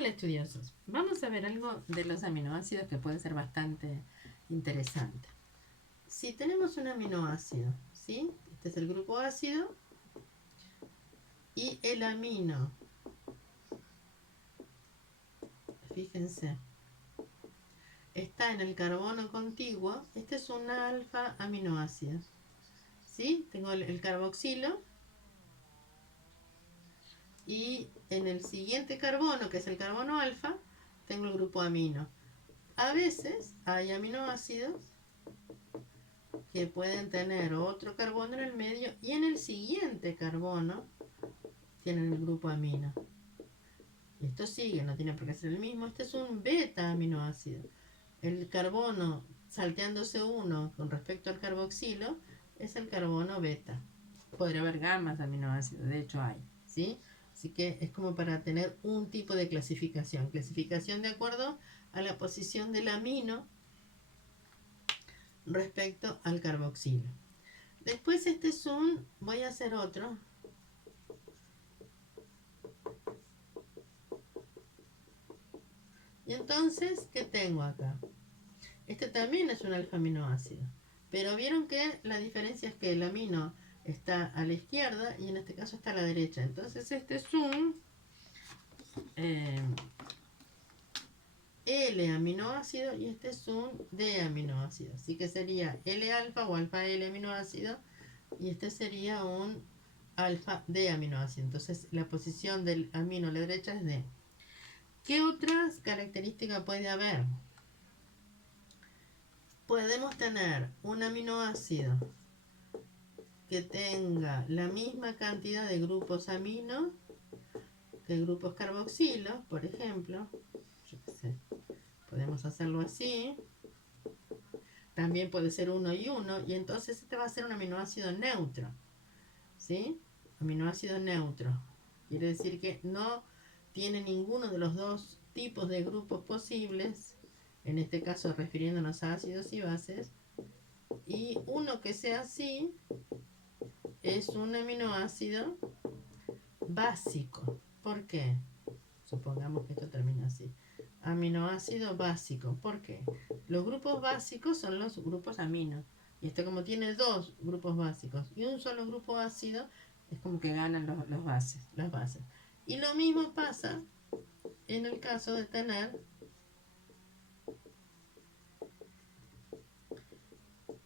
Hola estudiosos, vamos a ver algo de los aminoácidos que puede ser bastante interesante. Si tenemos un aminoácido, ¿sí? Este es el grupo ácido y el amino, fíjense, está en el carbono contiguo. Este es un alfa aminoácido, ¿sí? Tengo el carboxilo y en el siguiente carbono, que es el carbono alfa, tengo el grupo amino. A veces hay aminoácidos que pueden tener otro carbono en el medio y en el siguiente carbono tienen el grupo amino. Y esto sigue, no tiene por qué ser el mismo. Este es un beta aminoácido. El carbono salteándose uno con respecto al carboxilo es el carbono beta. Podría haber gamas de aminoácidos, de hecho hay, ¿sí? Así que es como para tener un tipo de clasificación. Clasificación de acuerdo a la posición del amino respecto al carboxilo. Después este es voy a hacer otro. Y entonces, ¿qué tengo acá? Este también es un alfa aminoácido. Pero vieron que la diferencia es que el amino está a la izquierda y en este caso está a la derecha. Entonces este es un L aminoácido y este es un D aminoácido. Así que sería L alfa o alfa L aminoácido y este sería un alfa D aminoácido. Entonces la posición del amino a la derecha es D. ¿Qué otras características puede haber? Podemos tener un aminoácido que tenga la misma cantidad de grupos amino que grupos carboxilo, por ejemplo. Yo qué sé, podemos hacerlo así. También puede ser uno y uno, y entonces este va a ser un aminoácido neutro, ¿sí? Aminoácido neutro. Quiere decir que no tiene ninguno de los dos tipos de grupos posibles, en este caso refiriéndonos a ácidos y bases, y uno que sea así es un aminoácido básico. ¿Por qué? Supongamos que esto termina así. Aminoácido básico. ¿Por qué? Los grupos básicos son los grupos amino. Y este como tiene dos grupos básicos y un solo grupo ácido, es como que ganan las bases. Y lo mismo pasa en el caso de tener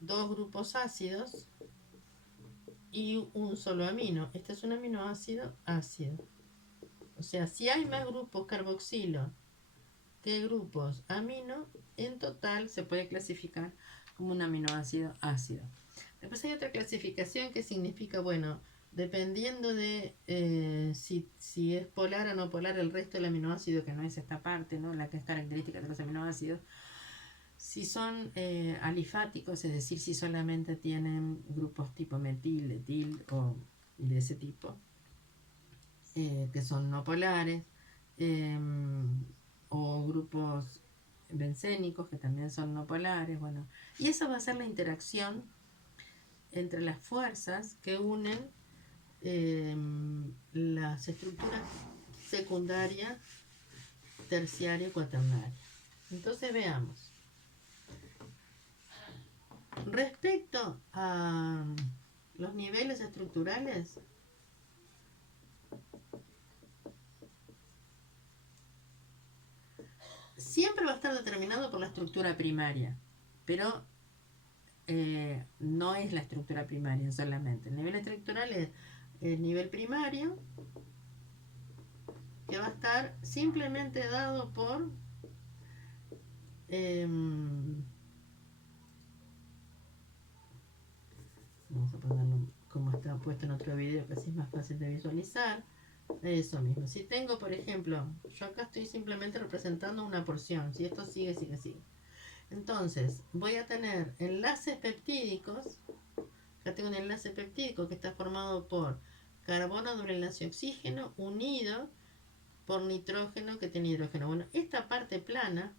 dos grupos ácidos y un solo amino. Este es un aminoácido ácido. O sea, si hay más grupos carboxilo que grupos amino, en total se puede clasificar como un aminoácido ácido. Después hay otra clasificación que significa, bueno, dependiendo de si es polar o no polar el resto del aminoácido, que no es esta parte, ¿no? La que es característica de los aminoácidos, si son alifáticos, es decir, si solamente tienen grupos tipo metil, etil o de ese tipo, que son no polares, o grupos bencénicos que también son no polares, bueno, y eso va a ser la interacción entre las fuerzas que unen las estructuras secundaria, terciaria y cuaternaria. Entonces veamos. Respecto a los niveles estructurales, siempre va a estar determinado por la estructura primaria, pero no es la estructura primaria solamente. El nivel estructural es el nivel primario, que va a estar simplemente dado por vamos a ponerlo como está puesto en otro video, que así es más fácil de visualizar. Eso mismo. Si tengo, por ejemplo, yo acá estoy simplemente representando una porción. Si esto sigue, sigue, sigue. Entonces, voy a tener enlaces peptídicos. Acá tengo un enlace peptídico que está formado por carbono doble enlace oxígeno unido por nitrógeno que tiene hidrógeno. Bueno, esta parte plana,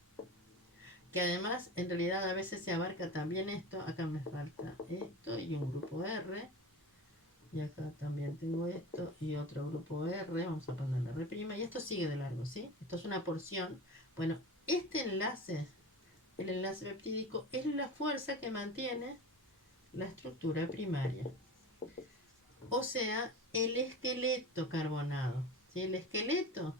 que además en realidad a veces se abarca también esto, acá me falta esto y un grupo R, Y acá también tengo esto y otro grupo R, vamos a ponerle R', y esto sigue de largo, ¿sí? Esto es una porción. Bueno, este enlace, el enlace peptídico, es la fuerza que mantiene la estructura primaria. O sea, el esqueleto carbonado. ¿Sí? El esqueleto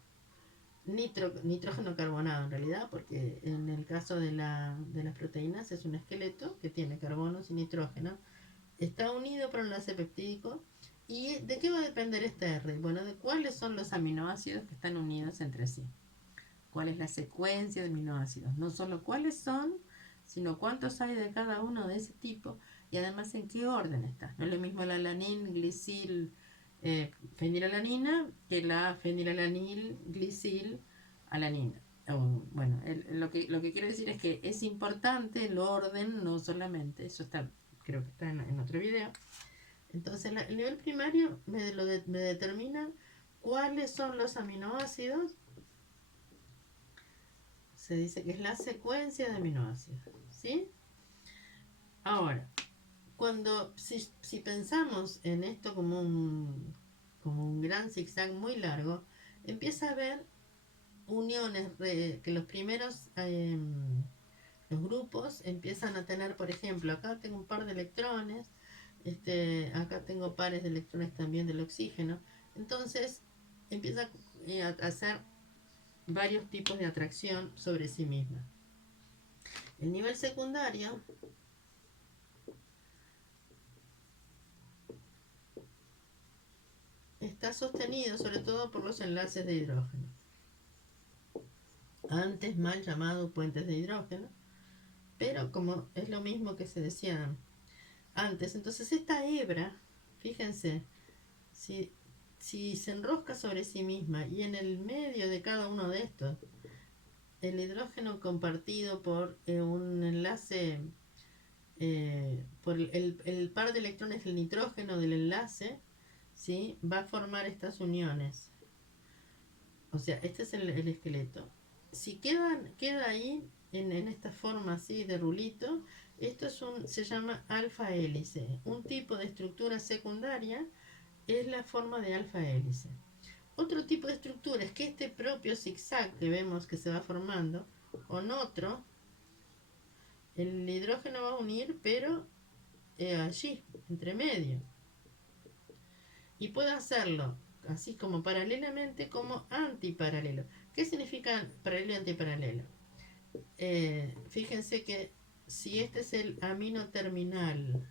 nitrógeno carbonado en realidad, porque en el caso de las proteínas es un esqueleto que tiene carbonos y nitrógeno. Está unido por un enlace peptídico. ¿Y de qué va a depender esta R? Bueno, de cuáles son los aminoácidos que están unidos entre sí. ¿Cuál es la secuencia de aminoácidos? No solo cuáles son, sino cuántos hay de cada uno de ese tipo y además en qué orden está. No es lo mismo la alanin, glisil, fenilalanina que la fenilalanil, glisil, alanina. Bueno, lo que quiero decir es que es importante el orden, no solamente, eso está, creo que está en otro video. Entonces el nivel primario me determina cuáles son los aminoácidos. Se dice que es la secuencia de aminoácidos, ¿sí? Ahora, si pensamos en esto como un gran zigzag muy largo, empieza a haber uniones que los primeros los grupos empiezan a tener, por ejemplo, acá tengo un par de electrones, acá tengo pares de electrones también del oxígeno, entonces empieza a hacer varios tipos de atracción sobre sí misma. El nivel secundario está sostenido sobre todo por los enlaces de hidrógeno, antes mal llamados puentes de hidrógeno, pero como es lo mismo que se decía antes, entonces esta hebra, fíjense, si se enrosca sobre sí misma y en el medio de cada uno de estos, el hidrógeno compartido por un enlace, por el par de electrones del nitrógeno del enlace, ¿sí? Va a formar estas uniones. O sea, este es el esqueleto. Si queda ahí en esta forma así de rulito, esto se llama alfa hélice. Un tipo de estructura secundaria es la forma de alfa hélice. Otro tipo de estructura es que este propio zigzag que vemos que se va formando, con otro, el hidrógeno va a unir, pero allí, entre medio. Y puede hacerlo así como paralelamente como antiparalelo. ¿Qué significa paralelo y antiparalelo? Fíjense que si este es el amino terminal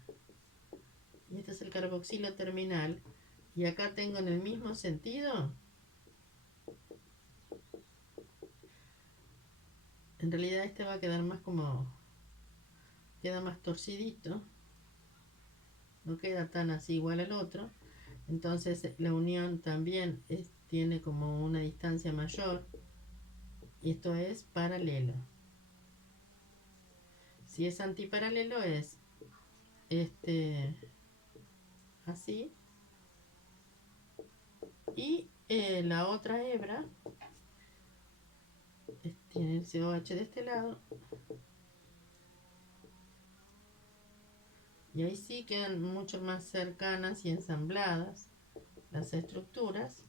y este es el carboxilo terminal, y acá tengo en el mismo sentido, en realidad este va a quedar más queda más torcidito, no queda tan así igual al otro. Entonces la unión también tiene como una distancia mayor, y esto es paralelo. Si es antiparalelo es así, y la otra hebra tiene el COH de este lado, y ahí sí quedan mucho más cercanas y ensambladas las estructuras.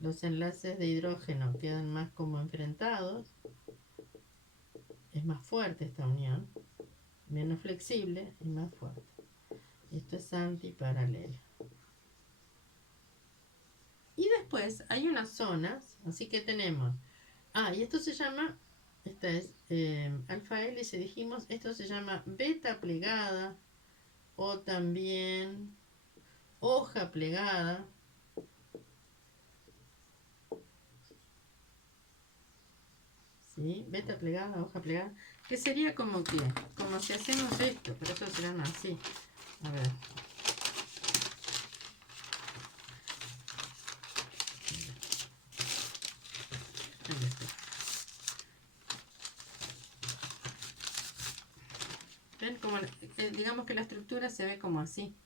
Los enlaces de hidrógeno quedan más como enfrentados, es más fuerte esta unión, menos flexible y más fuerte. Esto es antiparalelo. Y después hay unas zonas, así que tenemos, y esto se llama, esta es alfa hélice, dijimos, esto se llama beta plegada o también hoja plegada. ¿Sí? Beta plegada, hoja plegada, que sería como si hacemos esto, pero eso serán así. A ver. ¿Ven? Como, digamos que la estructura se ve como así,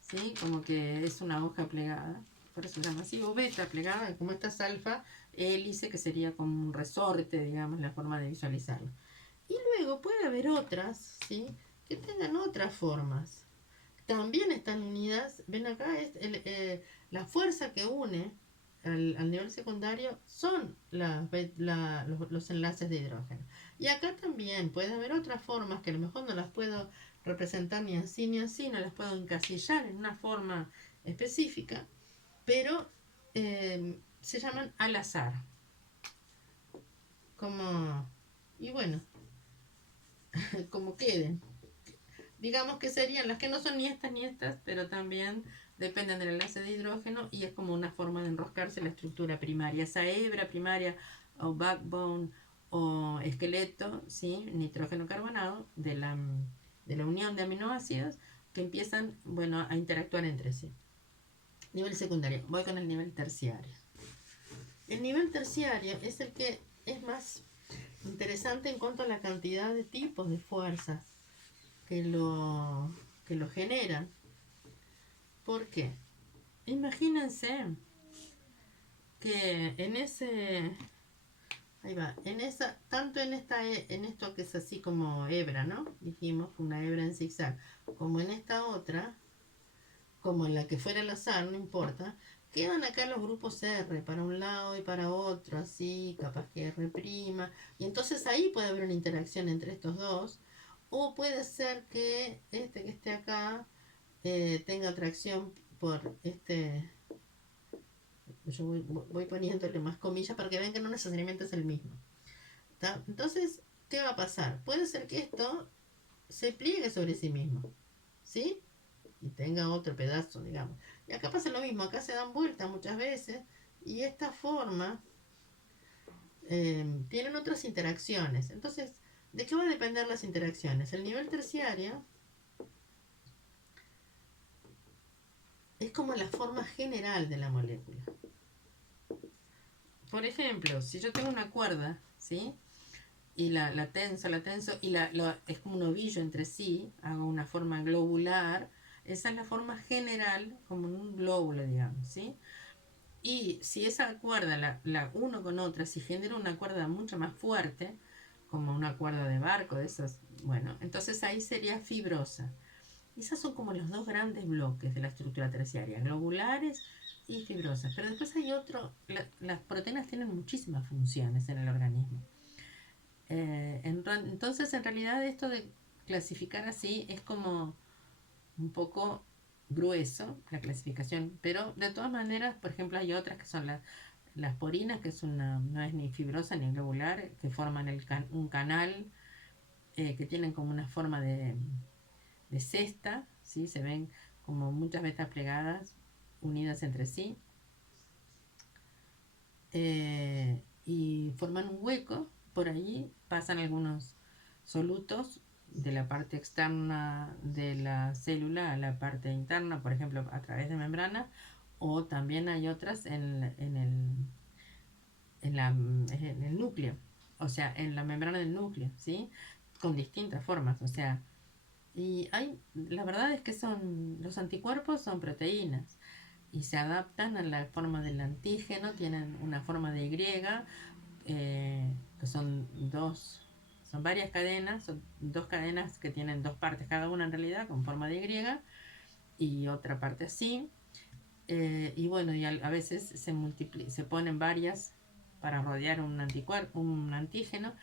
¿sí? Como que es una hoja plegada, por eso se llama así, o beta plegada, como esta es alfa hélice, que sería como un resorte, digamos, la forma de visualizarlo. Y luego puede haber otras, ¿sí? Que tengan otras formas, también están unidas, ven acá, la fuerza que une al nivel secundario son los enlaces de hidrógeno. Y acá también puede haber otras formas que a lo mejor no las puedo representar ni así, no las puedo encasillar en una forma específica, pero se llaman al azar. Como, y bueno, como queden. Digamos que serían las que no son ni estas, pero también dependen del enlace de hidrógeno y es como una forma de enroscarse la estructura primaria. Esa hebra primaria o backbone o esqueleto, ¿sí? Nitrógeno carbonado de la unión de aminoácidos que empiezan, bueno, a interactuar entre sí. Nivel secundario. Voy con el nivel terciario. El nivel terciario es el que es más interesante en cuanto a la cantidad de tipos de fuerzas que lo generan. ¿Por qué? Imagínense que en ese, ahí va, en esa, tanto en esto que es así como hebra, ¿no? Dijimos una hebra en zigzag, como en esta otra, como en la que fuera el azar, no importa, quedan acá los grupos R para un lado y para otro, así, capaz que R', y entonces ahí puede haber una interacción entre estos dos, o puede ser que este que esté acá tenga atracción por yo voy poniéndole más comillas para que vean que no necesariamente es el mismo. ¿Tá? Entonces, ¿qué va a pasar? Puede ser que esto se pliegue sobre sí mismo, ¿sí? Y tenga otro pedazo, digamos. Y acá pasa lo mismo, acá se dan vueltas muchas veces y esta forma tienen otras interacciones. Entonces, ¿de qué van a depender las interacciones? El nivel terciario es como la forma general de la molécula. Por ejemplo, si yo tengo una cuerda, ¿sí? Y la tenso, y es como un ovillo entre sí, hago una forma globular, esa es la forma general, como un glóbulo, digamos, ¿sí? Y si esa cuerda la uno con otra, si genera una cuerda mucho más fuerte, como una cuerda de barco, de esas, bueno, entonces ahí sería fibrosa. Esos son como los dos grandes bloques de la estructura terciaria, globulares y fibrosas. Pero después hay otro, las proteínas tienen muchísimas funciones en el organismo. Entonces, en realidad, esto de clasificar así es como un poco grueso la clasificación, pero de todas maneras, por ejemplo, hay otras que son las porinas, que no es ni fibrosa ni globular, que forman un canal que tienen como una forma de cesta, ¿sí? Se ven como muchas vetas plegadas unidas entre sí y forman un hueco. Por allí pasan algunos solutos de la parte externa de la célula a la parte interna, por ejemplo, a través de membrana, o también hay otras en el núcleo, o sea, en la membrana del núcleo, ¿sí? Con distintas formas, o sea, la verdad es que los anticuerpos son proteínas y se adaptan a la forma del antígeno, tienen una forma de Y, que son varias cadenas, son dos cadenas que tienen dos partes cada una en realidad, con forma de Y otra parte así. Y bueno, y a veces se ponen varias para rodear un anticuerpo, un antígeno,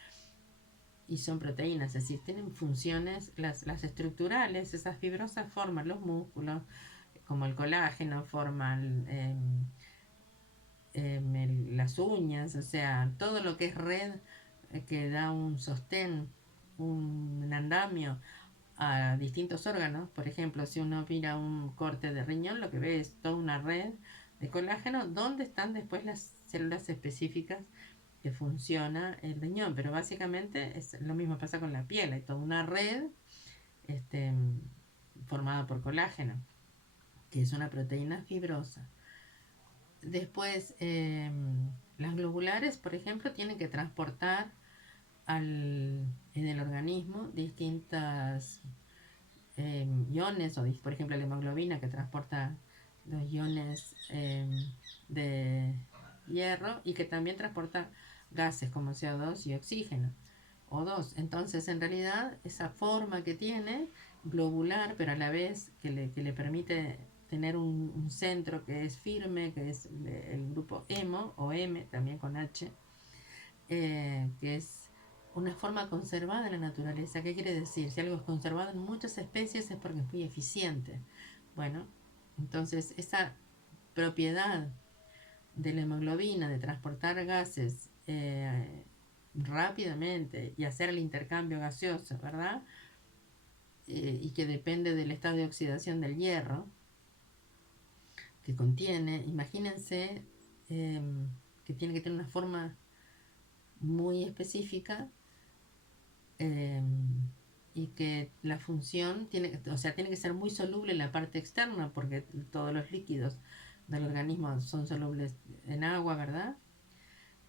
y son proteínas, es decir, tienen funciones, las estructurales, esas fibrosas forman los músculos, como el colágeno, forman las uñas, o sea, todo lo que es red que da un sostén, un andamio a distintos órganos. Por ejemplo, si uno mira un corte de riñón, lo que ve es toda una red de colágeno donde están después las células específicas que funciona el riñón, pero básicamente es lo mismo pasa con la piel, hay toda una red este, formada por colágeno, que es una proteína fibrosa. Después, las globulares, por ejemplo, tienen que transportar en el organismo distintas iones, o por ejemplo la hemoglobina que transporta los iones de hierro y que también transporta gases como CO2 y oxígeno. o dos. Entonces, en realidad, esa forma que tiene, globular, pero a la vez que le permite tener un centro que es firme, que es el grupo hemo o M, también con H, que es una forma conservada en la naturaleza. ¿Qué quiere decir? Si algo es conservado en muchas especies es porque es muy eficiente. Bueno, entonces esa propiedad de la hemoglobina de transportar gases rápidamente y hacer el intercambio gaseoso, ¿verdad? Y que depende del estado de oxidación del hierro que contiene, imagínense que tiene que tener una forma muy específica eh, y que la función tiene, o sea, tiene que ser muy soluble en la parte externa porque todos los líquidos del organismo son solubles en agua, ¿verdad?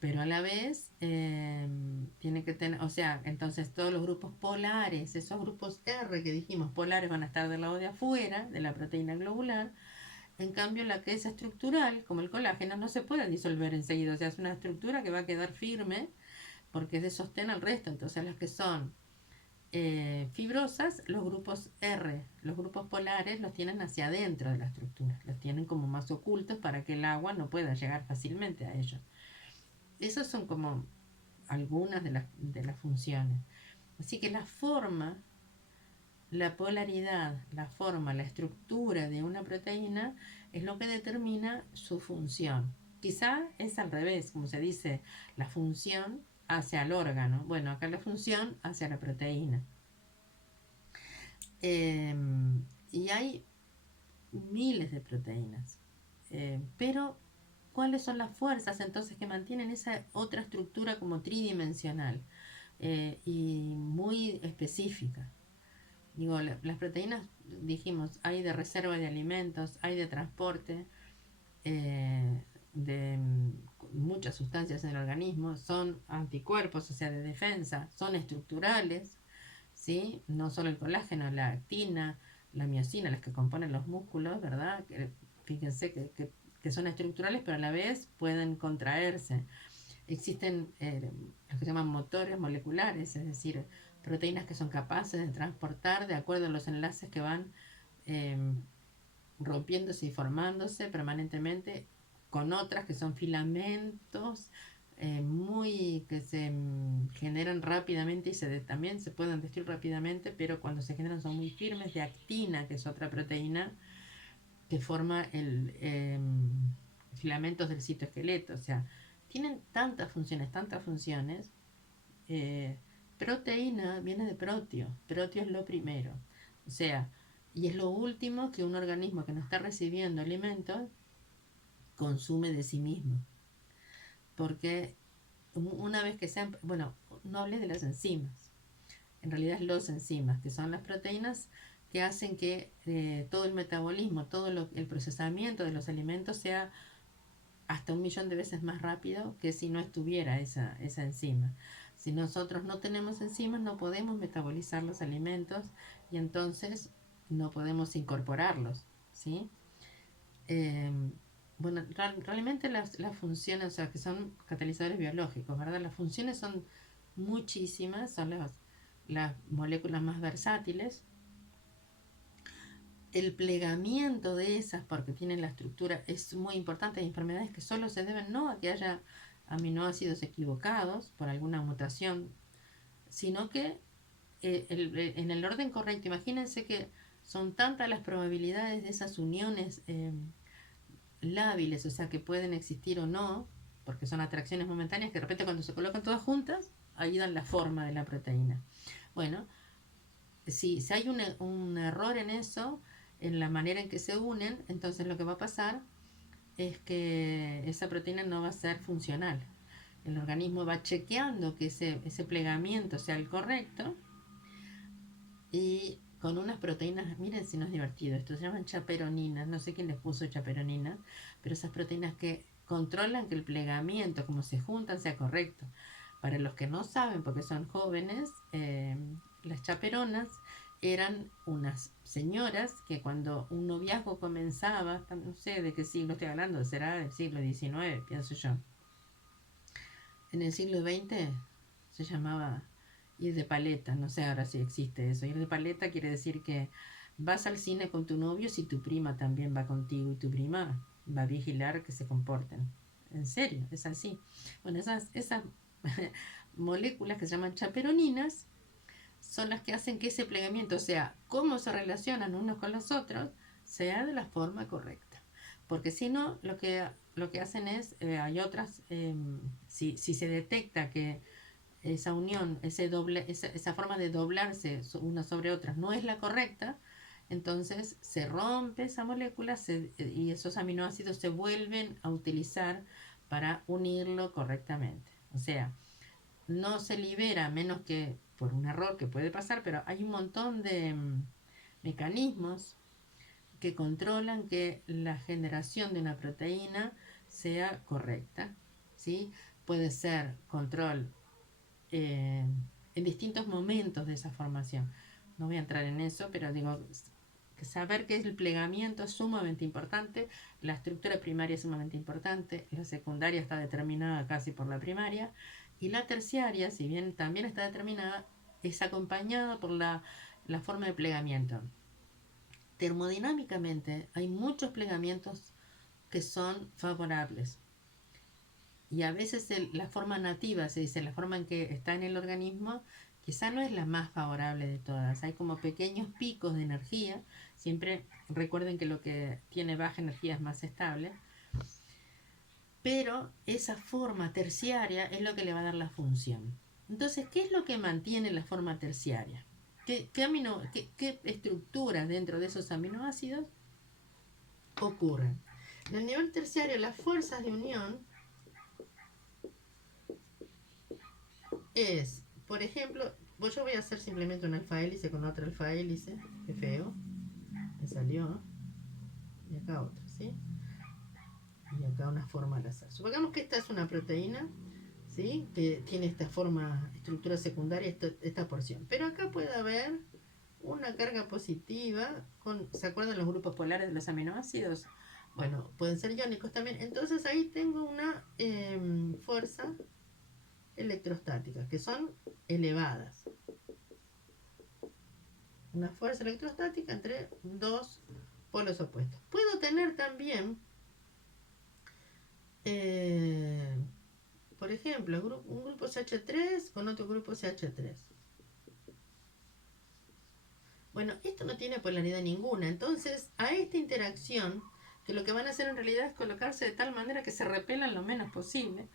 Pero a la vez tiene que tener, o sea, entonces todos los grupos polares, esos grupos R que dijimos polares van a estar del lado de afuera de la proteína globular. En cambio, la que es estructural, como el colágeno, no se puede disolver enseguida, o sea, es una estructura que va a quedar firme porque es de sostén al resto. Entonces, las que son fibrosas, los grupos R, los grupos polares, los tienen hacia adentro de la estructura, los tienen como más ocultos para que el agua no pueda llegar fácilmente a ellos. Esas son como algunas de las funciones. Así que la forma, la polaridad, la forma, la estructura de una proteína es lo que determina su función. Quizá es al revés, como se dice, la función hacia el órgano. Bueno, acá la función hacia la proteína. Eh, y hay miles de proteínas. Pero, ¿cuáles son las fuerzas entonces que mantienen esa otra estructura como tridimensional y muy específica? Digo, las proteínas, dijimos, hay de reserva de alimentos, hay de transporte, de muchas sustancias en el organismo, son anticuerpos, o sea, de defensa, son estructurales, ¿sí? No solo el colágeno, la actina, la miocina, las que componen los músculos, ¿verdad? Fíjense que son estructurales, pero a la vez pueden contraerse. Existen los que se llaman motores moleculares, es decir, proteínas que son capaces de transportar de acuerdo a los enlaces que van eh, rompiéndose y formándose permanentemente con otras que son filamentos muy que se generan rápidamente y también se pueden destruir rápidamente, pero cuando se generan son muy firmes, de actina, que es otra proteína que forma el filamentos del citoesqueleto. O sea, tienen tantas funciones. eh, Proteína viene de proteo, proteo es lo primero, o sea, y es lo último que un organismo que no está recibiendo alimentos consume de sí mismo, porque una vez que sean, bueno, no hablé de las enzimas, en realidad es los enzimas, que son las proteínas que hacen que todo el metabolismo, el procesamiento de los alimentos sea hasta 1 millón de veces más rápido que si no estuviera esa enzima. Si nosotros no tenemos enzimas, no podemos metabolizar los alimentos y entonces no podemos incorporarlos, ¿sí? Eh, bueno, realmente las funciones, o sea, que son catalizadores biológicos, ¿verdad? Las funciones son muchísimas, son las moléculas más versátiles. El plegamiento de esas, porque tienen la estructura, es muy importante. Hay enfermedades que solo se deben no a que haya aminoácidos equivocados por alguna mutación, sino que en el orden correcto. Imagínense que son tantas las probabilidades de esas uniones lábiles, o sea, que pueden existir o no, porque son atracciones momentáneas, que de repente cuando se colocan todas juntas, ahí dan la forma de la proteína. Bueno, si hay un error en eso, en la manera en que se unen, entonces lo que va a pasar es que esa proteína no va a ser funcional. El organismo va chequeando que ese plegamiento sea el correcto y con unas proteínas, miren si no es divertido, esto se llaman chaperoninas, no sé quién les puso chaperoninas, pero esas proteínas que controlan que el plegamiento, como se juntan, sea correcto. Para los que no saben, porque son jóvenes, las chaperonas eran unas señoras que cuando un noviazgo comenzaba, no sé de qué siglo estoy hablando, será del siglo XIX, pienso yo. En el siglo XX se llamaba Ir de paleta, no sé ahora si existe eso. Ir de paleta quiere decir que vas al cine con tu novio si tu prima también va contigo y tu prima va a vigilar que se comporten. En serio, es así. Bueno, esas moléculas que se llaman chaperoninas son las que hacen que ese plegamiento, o sea, cómo se relacionan unos con los otros, sea de la forma correcta. Porque si no, lo que hacen es, hay otras, si se detecta que esa unión, esa forma de doblarse unas sobre otras no es la correcta, entonces se rompe esa molécula y esos aminoácidos se vuelven a utilizar para unirlo correctamente. O sea, no se libera menos que por un error que puede pasar, pero hay un montón de mecanismos que controlan que la generación de una proteína sea correcta, ¿sí? Puede ser control eh, en distintos momentos de esa formación. No voy a entrar en eso, pero digo, que saber que el plegamiento es sumamente importante, la estructura primaria es sumamente importante, la secundaria está determinada casi por la primaria, y la terciaria, si bien también está determinada, es acompañada por la forma de plegamiento. Termodinámicamente hay muchos plegamientos que son favorables. Y a veces la forma nativa, se dice, la forma en que está en el organismo, quizá no es la más favorable de todas. Hay como pequeños picos de energía. Siempre recuerden que lo que tiene baja energía es más estable. Pero esa forma terciaria es lo que le va a dar la función. Entonces, ¿qué es lo que mantiene la forma terciaria? ¿Qué estructuras dentro de esos aminoácidos ocurren? En el nivel terciario, las fuerzas de unión es, por ejemplo, pues yo voy a hacer simplemente un alfa hélice con otra alfa hélice, qué feo, me salió, y acá otra, ¿sí? Y acá una forma al azar. Supongamos que esta es una proteína, ¿sí? Que tiene esta forma, estructura secundaria, esta porción. Pero acá puede haber una carga positiva, ¿se acuerdan los grupos polares de los aminoácidos? Bueno, pueden ser iónicos también. Entonces ahí tengo una fuerza electrostática, que son elevadas. Una fuerza electrostática entre dos polos opuestos. Puedo tener también, por ejemplo, un grupo CH3 con otro grupo CH3. Bueno, esto no tiene polaridad ninguna, entonces a esta interacción, que lo que van a hacer en realidad es colocarse de tal manera que se repelan lo menos posible,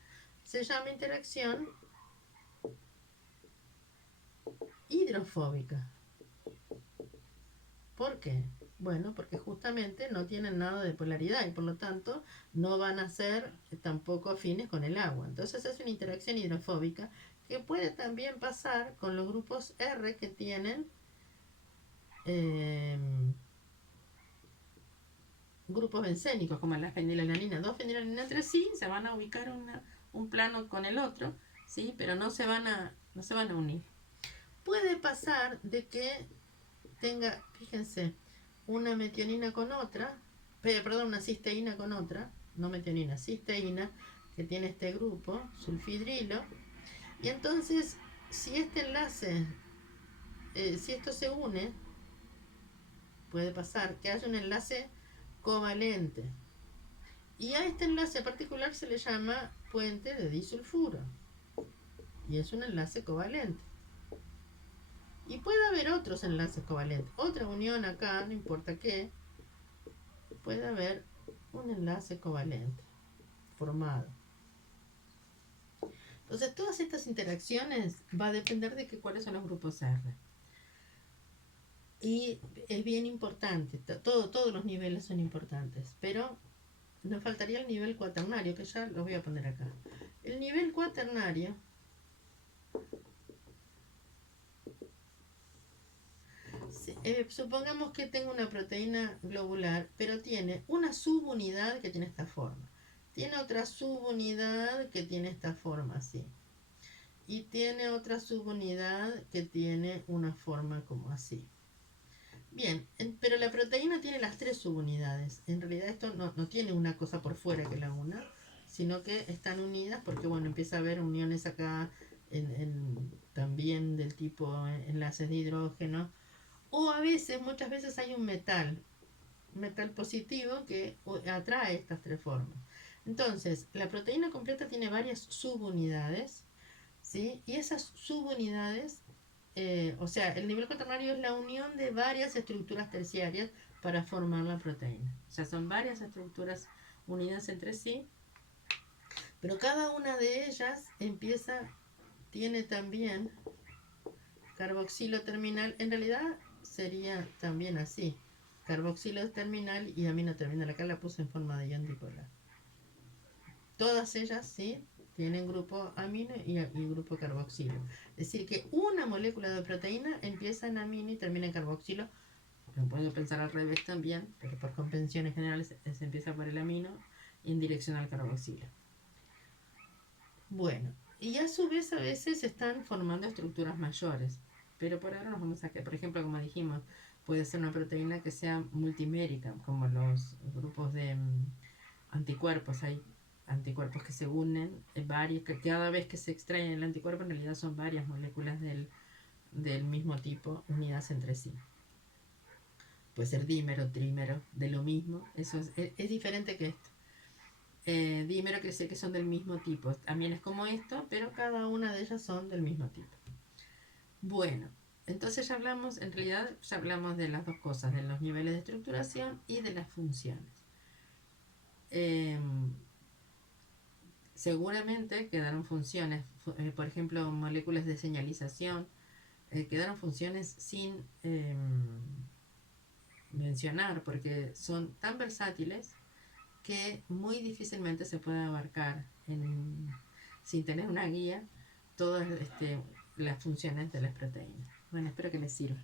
se llama interacción hidrofóbica. ¿Por qué? Bueno, porque justamente no tienen nada de polaridad y por lo tanto no van a ser tampoco afines con el agua. Entonces es una interacción hidrofóbica que puede también pasar con los grupos R que tienen eh, grupos bencénicos, como la fenilalanina. Dos fenilalanina entre sí se van a ubicar un plano con el otro, ¿sí? Pero no se van a unir. Puede pasar de que tenga, fíjense, una metionina con otra, perdón, una cisteína con otra, no metionina, cisteína, que tiene este grupo, sulfidrilo, y entonces, si este enlace, si esto se une, puede pasar que haya un enlace covalente, y a este enlace particular se le llama puente de disulfuro, y es un enlace covalente. Y puede haber otros enlaces covalentes, otra unión acá, no importa qué, puede haber un enlace covalente formado. Entonces, todas estas interacciones va a depender de cuáles son los grupos R. Y es bien importante, todos los niveles son importantes, pero nos faltaría el nivel cuaternario, que ya lo voy a poner acá. El nivel cuaternario supongamos que tengo una proteína globular, pero tiene una subunidad que tiene esta forma. Tiene otra subunidad que tiene esta forma así. Y tiene otra subunidad que tiene una forma como así. Bien, pero la proteína tiene las tres subunidades. En realidad esto no tiene una cosa por fuera que la una, sino que están unidas porque, bueno, empieza a haber uniones acá también del tipo enlaces de hidrógeno, o a veces, muchas veces hay un metal positivo que atrae estas tres formas. Entonces, la proteína completa tiene varias subunidades, ¿sí? Y esas subunidades, o sea, el nivel cuaternario es la unión de varias estructuras terciarias para formar la proteína. O sea, son varias estructuras unidas entre sí, pero cada una de ellas tiene también carboxilo terminal. En realidad sería también así: carboxilo terminal y amino terminal. Acá la puse en forma de ion dipolar. Todas ellas, sí, tienen grupo amino y grupo carboxilo. Es decir, que una molécula de proteína empieza en amino y termina en carboxilo. Lo puedo pensar al revés también, pero por convenciones generales se empieza por el amino y en dirección al carboxilo. Bueno, y a su vez a veces están formando estructuras mayores, pero por ahora nos vamos a quedar, por ejemplo, como dijimos, puede ser una proteína que sea multimérica, como los grupos de anticuerpos. Hay anticuerpos que se unen, varios, que cada vez que se extraen el anticuerpo en realidad son varias moléculas del mismo tipo unidas entre sí. Puede ser dímero, trímero, de lo mismo. Eso es diferente que esto. Dímero quiere decir que son del mismo tipo. También es como esto, pero cada una de ellas son del mismo tipo. Bueno, entonces ya hablamos, en realidad ya hablamos de las dos cosas, de los niveles de estructuración y de las funciones. Seguramente quedaron funciones, por ejemplo, moléculas de señalización, quedaron funciones sin mencionar porque son tan versátiles que muy difícilmente se puede abarcar sin tener una guía todas las funciones de las proteínas. Bueno, espero que les sirva.